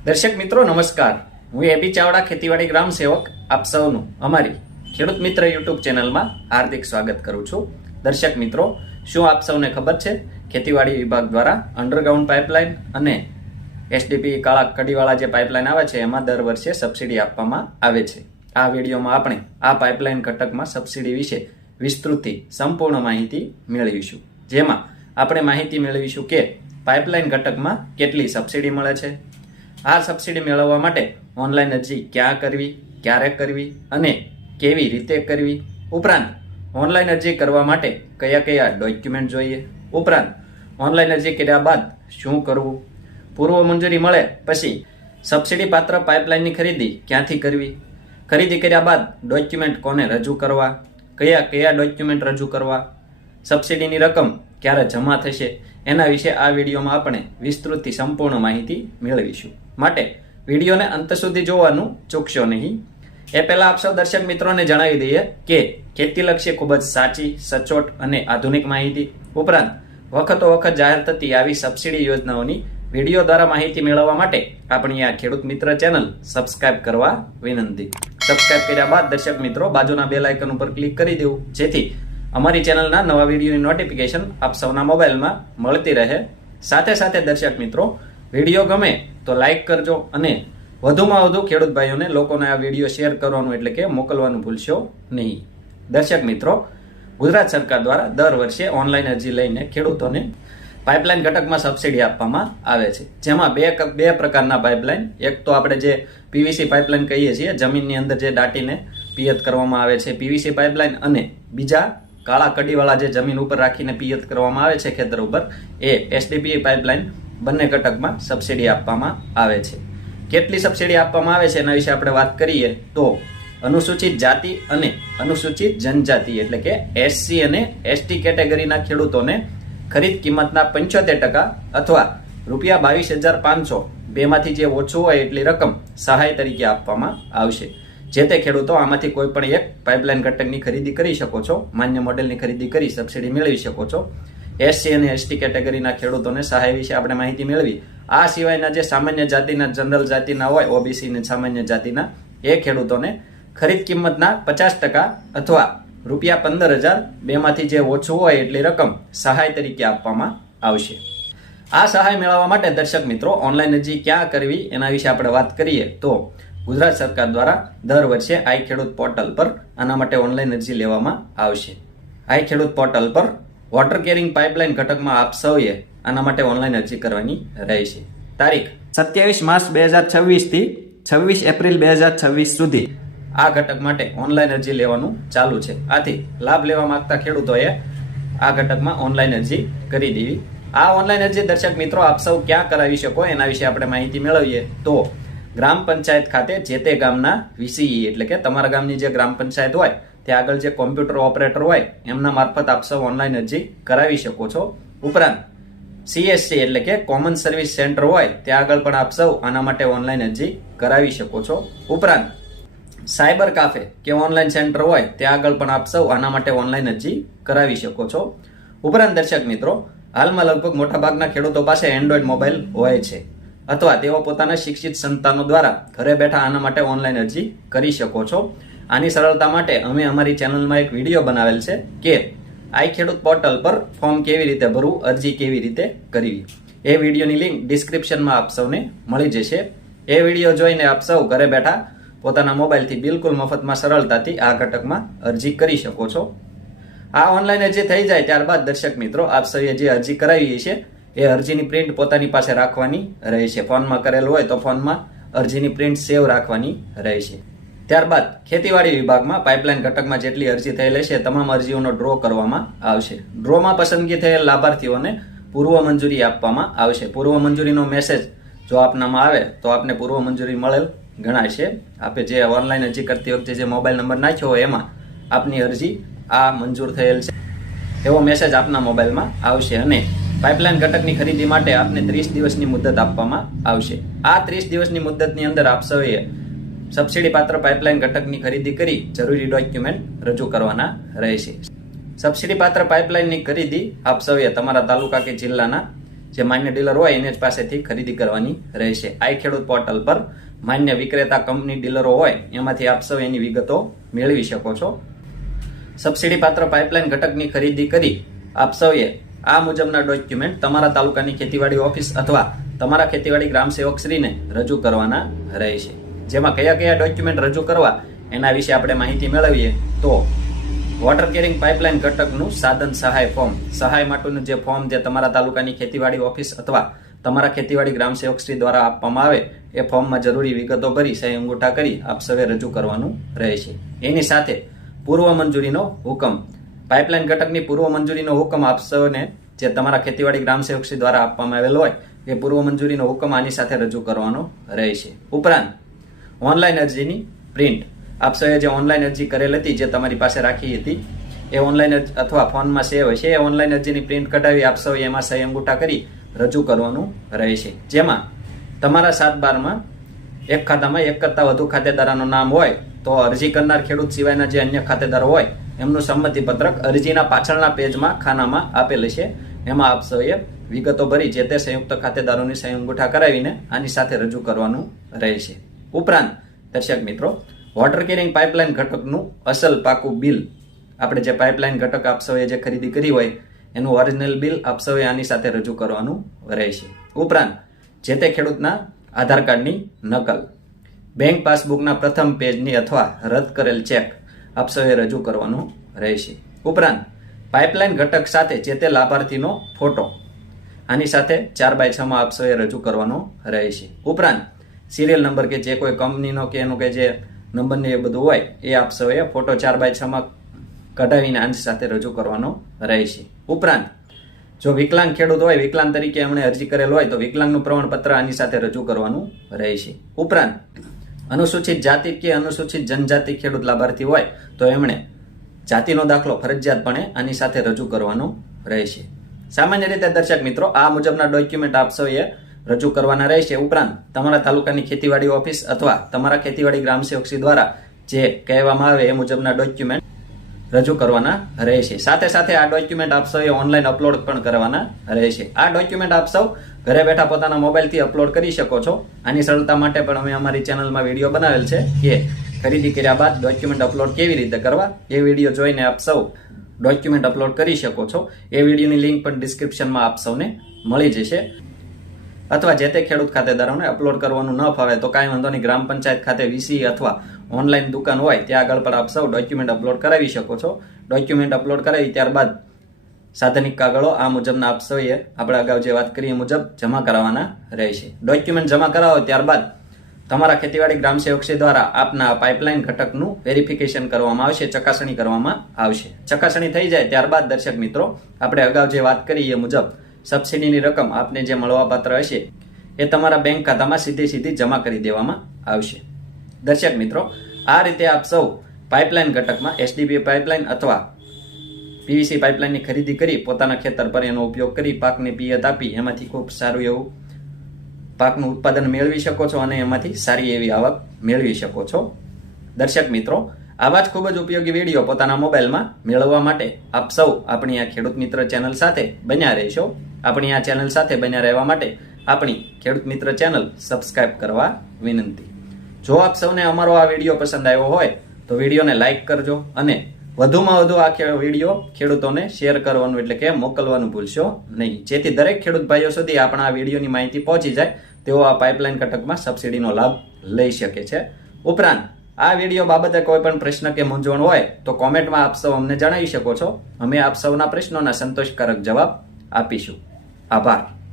દર્શક મિત્રો નમસ્કાર, હું એબી ચાવડા ખેતીવાડી ગ્રામ સેવક આપ સૌનું અમારી ખેડૂત મિત્ર યુટ્યુબ ચેનલમાં હાર્દિક સ્વાગત કરું છું। દર્શક મિત્રો, શું આપ સૌને ખબર છે ખેતીવાડી વિભાગ દ્વારા અંડરગ્રાઉન્ડ પાઇપલાઇન અને એસડીપી કાળા કડીવાળા જે પાઇપલાઇન આવે છે એમાં દર વર્ષે સબસિડી આપવામાં આવે છે। આ વિડીયોમાં આપણે આ પાઇપલાઇન ઘટકમાં સબસિડી વિશે વિસ્તૃતથી સંપૂર્ણ માહિતી મેળવીશું, જેમાં આપણે માહિતી મેળવીશું કે પાઇપલાઇન ઘટકમાં કેટલી સબસિડી મળે છે, આ સબસિડી મેળવવા માટે ઓનલાઈન અરજી ક્યાં કરવી, ક્યારે કરવી અને કેવી રીતે કરવી, ઉપરાંત ઓનલાઈન અરજી કરવા માટે કયા કયા ડોક્યુમેન્ટ જોઈએ, ઉપરાંત ઓનલાઈન અરજી કર્યા બાદ શું કરવું, પૂર્વ મંજૂરી મળે પછી સબસિડી પાત્ર પાઇપલાઇનની ખરીદી ક્યાંથી કરવી, ખરીદી કર્યા બાદ ડોક્યુમેન્ટ કોને રજૂ કરવા, કયા કયા ડોક્યુમેન્ટ રજૂ કરવા, સબસિડીની રકમ ક્યારે જમા થશે, એના વિશે આ વિડીયોમાં આપણે વિસ્તૃતથી સંપૂર્ણ માહિતી મેળવીશું। માટે વિડીયોને અંત સુધી જોવાનું ચૂકશો નહીં। એ પહેલા આપ સૌ દર્શક મિત્રોને જણાવી દઈએ કે ખેતીલક્ષી ખૂબ જ સાચી, સચોટ અને આધુનિક માહિતી, ઉપરાંત વખતો વખત જાહેર થતી આવી સબસિડી યોજનાઓની વિડીયો દ્વારા માહિતી મેળવવા માટે આપણી આ ખેડૂત મિત્ર ચેનલ સબસ્ક્રાઇબ કરવા વિનંતી। સબસ્ક્રાઇબ કર્યા બાદ દર્શક મિત્રો બાજુના બેલ આઇકન ઉપર ક્લિક કરી દેવું, જેથી અમારી ચેનલના નવા વિડીયોની નોટિફિકેશન આપ સૌના મોબાઈલમાં મળતી રહે। સાથે સાથે દર્શક મિત્રો, વિડીયો ગમે તો લાઈક કરજો અને વધુમાં વધુ ખેડૂત ભાઈઓને લોકોને આ વિડીયો શેર કરવાનું એટલે કે મોકલવાનું ભૂલશો નહીં। દર્શક મિત્રો, ગુજરાત સરકાર દ્વારા દર વર્ષે ઓનલાઈન અરજી લઈને ખેડૂતોને પાઇપલાઇન ઘટકમાં સબસિડી આપવામાં આવે છે, જેમાં બે પ્રકારના પાઇપલાઇન, એક તો આપણે જે પીવીસી પાઇપલાઇન કહીએ છીએ, જમીનની અંદર જે દાટીને પિયત કરવામાં આવે છે પીવીસી પાઇપલાઇન, અને બીજા કાળા કડીવાળા જે જમીન ઉપર રાખીને પિયત કરવામાં આવે છે ખેતર ઉપર, એ એસડીપી પાઇપલાઇન, બંને ઘટકમાં સબસિડી આપવામાં આવે છે। કેટલી સબસિડી આપવામાં આવે છે એના વિશે આપણે વાત કરીએ તો અનુસૂચિત જાતિ અને અનુસૂચિત જનજાતિ એટલે કે એસસી અને એસટી કેટેગરીના ખેડૂતોને ખરીદ કિંમતના 75% અથવા ₹22,500 બેમાંથી જે ઓછું હોય એટલી રકમ સહાય તરીકે આપવામાં આવશે। જે તે ખેડૂતો આમાંથી કોઈ પણ એક પાઇપલાઇન ઘટકની ખરીદી કરી શકો છો, માન્ય મોડેલની ખરીદી કરી સબસિડી મેળવી શકો છો। એસસી અને એસટી કેટેગરીના ખેડૂતોને સહાય વિશે આપણે માહિતી મેળવી। આ સિવાયના જે સામાન્ય જાતિના, જનરલ જાતિના હોય, ઓબીસી ને સામાન્ય જાતિના, એ ખેડૂતોને ખરીદ કિંમતના 50% અથવા ₹15,000 બેમાંથી જે ઓછું હોય એટલી રકમ સહાય તરીકે આપવામાં આવશે। આ સહાય મેળવવા માટે દર્શક મિત્રો ઓનલાઈન અરજી ક્યાં કરવી એના વિશે આપણે વાત કરીએ તો ગુજરાત સરકાર દ્વારા દર વર્ષે આઈ ખેડૂત પોર્ટલ પર આના માટે ઓનલાઈન અરજી લેવામાં આવશે। આઈ ખેડૂત પોર્ટલ પર વોટર કેરિંગ પાઇપલાઇન ઘટકમાં આપ સૌએ આના માટે ઓનલાઈન અરજી કરવાની રહેશે। તારીખ 27 માર્ચ 2026 થી 26 એપ્રિલ 2026 સુધી આ ઘટક માટે ઓનલાઈન અરજી લેવાનું ચાલુ છે। આથી લાભ લેવા માંગતા ખેડૂતોએ આ ઘટકમાં ઓનલાઈન અરજી કરી દેવી। આ ઓનલાઈન અરજી દર્શક મિત્રો આપ સૌ ક્યાં કરાવી શકો એના વિશે આપણે માહિતી મેળવીએ તો ગ્રામ પંચાયત ખાતે જે તે ગામના વીસીઈ એટલે કે તમારા ગામની જે ગ્રામ પંચાયત હોય ત્યાં આગળ જે કોમ્પ્યુટર ઓપરેટર હોય એમના મારફત આપ સૌ ઓનલાઈન અરજી કરાવી શકો છો। ઉપરાંત સીએસસી એટલે કે કોમન સર્વિસ સેન્ટર હોય ત્યાં આગળ પણ આપ સૌ આના માટે ઓનલાઈન અરજી કરાવી શકો છો। ઉપરાંત સાયબર કાફે કે ઓનલાઈન સેન્ટર હોય ત્યાં આગળ પણ આપ સૌ આના માટે ઓનલાઈન અરજી કરાવી શકો છો। ઉપરાંત દર્શક મિત્રો, હાલમાં લગભગ મોટાભાગના ખેડૂતો પાસે એન્ડ્રોઈડ મોબાઈલ હોય છે અથવા તેઓ પોતાના શિક્ષિત સંતાનો દ્વારા ઘરે બેઠા આના માટે ઓનલાઈન અરજી કરી શકો છો। આની સરળતા માટે અમે અમારી ચેનલમાં એક વિડીયો બનાવેલ છે કે આઈ ખેડૂત પોર્ટલ પર ફોર્મ કેવી રીતે ભરવું, અરજી કેવી રીતે કરવી। એ વિડીયોની લિંક ડિસ્ક્રિપ્શનમાં આપ સૌને મળી જશે। એ વિડીયો જોઈને આપ સૌ ઘરે બેઠા પોતાના મોબાઈલથી બિલકુલ મફતમાં સરળતાથી આ ઘટકમાં અરજી કરી શકો છો। આ ઓનલાઈન અરજી થઈ જાય ત્યારબાદ દર્શક મિત્રો આપ સૌએ જે અરજી કરાવી છે એ અરજીની પ્રિન્ટ પોતાની પાસે રાખવાની રહેશે। ફોનમાં કરેલું હોય તો ફોનમાં અરજીની પ્રિન્ટ સેવ રાખવાની રહેશે। ત્યારબાદ ખેતીવાડી વિભાગમાં પાઇપલાઇન ઘટકમાં જેટલી અરજી થયેલી છે તમામ અરજીઓનો ડ્રો કરવામાં આવશે। ડ્રોમાં પસંદગી થયેલ લાભાર્થીઓને પૂર્વ મંજૂરી આપવામાં આવશે। પૂર્વ મંજૂરીનો મેસેજ જો આપનામાં આવે તો આપને પૂર્વ મંજૂરી મળેલ ગણાશે। આપે જે ઓનલાઈન અરજી કરતી વખતે જે મોબાઈલ નંબર નાખ્યો હોય એમાં આપની અરજી આ મંજૂર થયેલ છે એવો મેસેજ આપના મોબાઈલમાં આવશે અને પાઇપલાઇન ઘટકની ખરીદી માટે આપને 30 દિવસની મુદત આપવામાં આવશે। આ 30 દિવસની મુદતની અંદર આપ સૌએ સબસિડી પાત્ર પાઇપલાઇન ઘટકની ખરીદી કરી જરૂરી ડોક્યુમેન્ટ રજૂ કરવાના રહેશે। સબસિડી પાત્ર પાઇપલાઇનની ખરીદી આપ સૌએ તમારા તાલુકા કે જિલ્લાના જે માન્ય ડીલર હોય એને જ પાસેથી ખરીદી કરવાની રહેશે. આઈ ખેડૂત પોર્ટલ પર માન્ય વિક્રેતા કંપની ડીલરો હોય એમાંથી આપ સૌ એની વિગતો મેળવી શકો છો. સબસિડી પાત્ર પાઇપલાઇન ઘટકની ખરીદી કરી આપ સૌએ આ મુજબના ડોક્યુમેન્ટ તમારા તાલુકાની ખેતીવાડી ઓફિસ અથવા તમારા ખેતીવાડી ગ્રામ સેવકશ્રીને રજૂ કરવાના રહેશે. જેમાં કયા કયા ડોક્યુમેન્ટ રજૂ કરવા એના વિશે આપણે માહિતી મેળવીએ તો વોટર કેરિંગ પાઇપલાઇન ઘટકનું સાધન સહાય ફોર્મ, સહાય માટેનું જે ફોર્મ જે તમારા તાલુકાની ખેતીવાડી ઓફિસ અથવા તમારા ખેતીવાડી ગ્રામ સેવકશ્રી દ્વારા આપવામાં આવે એ ફોર્મમાં જરૂરી વિગતો ભરી સહી અંગૂઠા કરી આપ સૌએ રજૂ કરવાનું રહેશે. એની સાથે પૂર્વ મંજૂરીનો હુકમ, પાઇપલાઇન ઘટકની પૂર્વ મંજૂરીનો હુકમ આપ સૌને જે તમારા ખેતીવાડી ગ્રામ સેવકશ્રી દ્વારા આપવામાં આવેલો હોય એ પૂર્વ મંજૂરીનો હુકમ આની સાથે રજૂ કરવાનો રહેશે. ઉપરાંત ઓનલાઈન અરજીની પ્રિન્ટ, આપ સૌએ જે ઓનલાઈન અરજી કરેલ હતી જે તમારી પાસે રાખી હતી એ ઓનલાઈન અથવા ફોનમાં સેવ હશે એ ઓનલાઈન અરજીની પ્રિન્ટ કઢાવી આપ સૌએ એમાં સહી અંગૂઠા કરી રજૂ કરવાનું રહેશે. જેમાં તમારા 7/12માં એક ખાતામાં એક કરતાં વધુ ખાતેદારોનું નામ હોય તો અરજી કરનાર ખેડૂત સિવાયના જે અન્ય ખાતેદારો હોય એમનું સંમતિ પત્રક અરજીના પાછળના પેજમાં ખાનામાં આપેલ છે. એમાં આપ સૌએ વિગતો ભરી જે તે સંયુક્ત ખાતેદારોની સહી અંગૂઠા કરાવીને આની સાથે રજૂ કરવાનું રહેશે. ઉપરાંત દર્શક મિત્રો, વોટર કેરિંગ પાઇપલાઇન ઘટકનું અસલ પાકું બિલ, આપણે જે પાઇપલાઇન ઘટક આપ સૌએ જે ખરીદી કરી હોય એનું ઓરિજિનલ બિલ આપ સૌએ આની સાથે રજૂ કરવાનું રહેશે. ઉપરાંત જે તે ખેડૂતના આધાર કાર્ડની નકલ, બેંક પાસબુકના પ્રથમ પેજની અથવા રદ કરેલ ચેક આપ સૌએ રજૂ કરવાનો રહેશે. ઉપરાંત પાઇપલાઇન ઘટક સાથે જે તે લાભાર્થીનો ફોટો આની સાથે 4/6 આપ સૌએ રજૂ કરવાનો રહેશે. ઉપરાંત સિરિયલ નંબર કે જે કોઈ કંપનીનો કે એનું કે જે નંબરની એ બધું હોય એ આપ સૌએ ફોટો 4/6 કઢાવીને આની સાથે રજૂ કરવાનો રહેશે. ઉપરાંત જો વિકલાંગ ખેડૂત હોય, વિકલાંગ તરીકે એમણે અરજી કરેલ હોય તો વિકલાંગનું પ્રમાણપત્ર આની સાથે રજૂ કરવાનું રહેશે. ઉપરાંત અનુસૂચિત જાતિ કે અનુસૂચિત જનજાતિ ખેડૂત લાભાર્થી હોય તો એમણે જાતિનો દાખલો ફરજિયાતપણે આની સાથે રજૂ કરવાનો રહેશે. સામાન્ય રીતે દર્શક મિત્રો આ મુજબના ડોક્યુમેન્ટ આપ સૌએ રજૂ કરવાના રહેશે. ઉપરાંત તમારા તાલુકાની ખેતીવાડી ઓફિસ અથવા તમારા ખેતીવાડી ગ્રામ સેવકશ્રી દ્વારા જે કહેવામાં આવે એ મુજબના ડોક્યુમેન્ટ રજૂ કરવાના રહેશે. સાથે સાથે આ ડોક્યુમેન્ટ આપ સૌએ ઓનલાઈન અપલોડ પણ કરવાના રહેશે. આ ડોક્યુમેન્ટ આપ સૌ ઘરે બેઠા પોતાના મોબાઈલથી અપલોડ કરી શકો છો. આની સરળતા માટે પણ અમે અમારી ચેનલમાં વિડીયો બનાવેલ છે કે ખરીદી કર્યા બાદ ડોક્યુમેન્ટ અપલોડ કેવી રીતે કરવા એ વિડીયો જોઈને આપ સૌ ડોક્યુમેન્ટ અપલોડ કરી શકો છો. એ વિડીયોની લિંક પણ ડિસ્ક્રિપ્શનમાં આપ સૌને મળી જશે. અથવા જે તે ખેડૂત ખાતેદારોને અપલોડ કરવાનું ન ફાવે તો કાંઈ વાંધો નહીં, ગ્રામ પંચાયત ખાતે વીસી અથવા ઓનલાઈન દુકાન હોય ત્યાં આગળ પણ આપ સૌ ડોક્યુમેન્ટ અપલોડ કરાવી શકો છો. ડોક્યુમેન્ટ અપલોડ કરાવી ત્યારબાદ સાધનિક કાગળો આ મુજબના આપ સૌએ આપણે અગાઉ જે વાત કરી એ મુજબ જમા કરાવવાના રહેશે. ડોક્યુમેન્ટ જમા કરાવો ત્યારબાદ તમારા ખેતીવાડી ગ્રામ સેવકશ્રી દ્વારા આપના પાઇપલાઇન ઘટકનું વેરિફિકેશન કરવામાં આવશે, ચકાસણી કરવામાં આવશે. ચકાસણી થઈ જાય ત્યારબાદ દર્શક મિત્રો આપણે અગાઉ જે વાત કરી એ મુજબ સબસિડીની રકમ આપને જે મળવાપાત્ર હશે એ તમારા બેંક ખાતામાં સીધી જમા કરી દેવામાં આવશે. દર્શક મિત્રો આ રીતે આપ સૌ પાઇપલાઇન ઘટકમાં એસડીપી પાઇપલાઇન અથવા પીવીસી પાઇપલાઇનની ખરીદી કરી પોતાના ખેતર પર એનો ઉપયોગ કરી પાકને પિયત આપી એમાંથી ખૂબ સારું એવું પાકનું ઉત્પાદન મેળવી શકો છો અને એમાંથી સારી એવી આવક મેળવી શકો છો. દર્શક મિત્રો આવા જ ખૂબ જ ઉપયોગી વિડીયો પોતાના મોબાઈલમાં મેળવવા માટે આપ સૌ આપણી આ ખેડૂત મિત્ર ચેનલ સાથે બન્યા રહેશો. આપણી આ ચેનલ સાથે બન્યા રહેવા માટે આપણી ખેડૂત મિત્ર ચેનલ સબસ્ક્રાઇબ કરવા વિનંતી. જો આપ સૌને અમારો આ વિડીયો પસંદ આવ્યો હોય તો વિડીયોને લાઇક કરજો અને વધુમાં વધુ આ વિડીયો ખેડૂતોને શેર કરવાનું એટલે કે મોકલવાનું ભૂલશો નહીં, જેથી દરેક ખેડૂત ભાઈઓ સુધી આપણા આ વિડીયોની માહિતી પહોંચી જાય તેઓ આ પાઇપલાઇન ઘટકમાં સબસિડીનો લાભ લઈ શકે છે. ઉપરાંત આ વિડીયો બાબતે કોઈ પણ પ્રશ્ન કે મૂંઝવણ હોય તો કોમેન્ટમાં આપ સૌ અમને જણાવી શકો છો. અમે આપ સૌના પ્રશ્નોના સંતોષકારક જવાબ આપીશું. આભાર.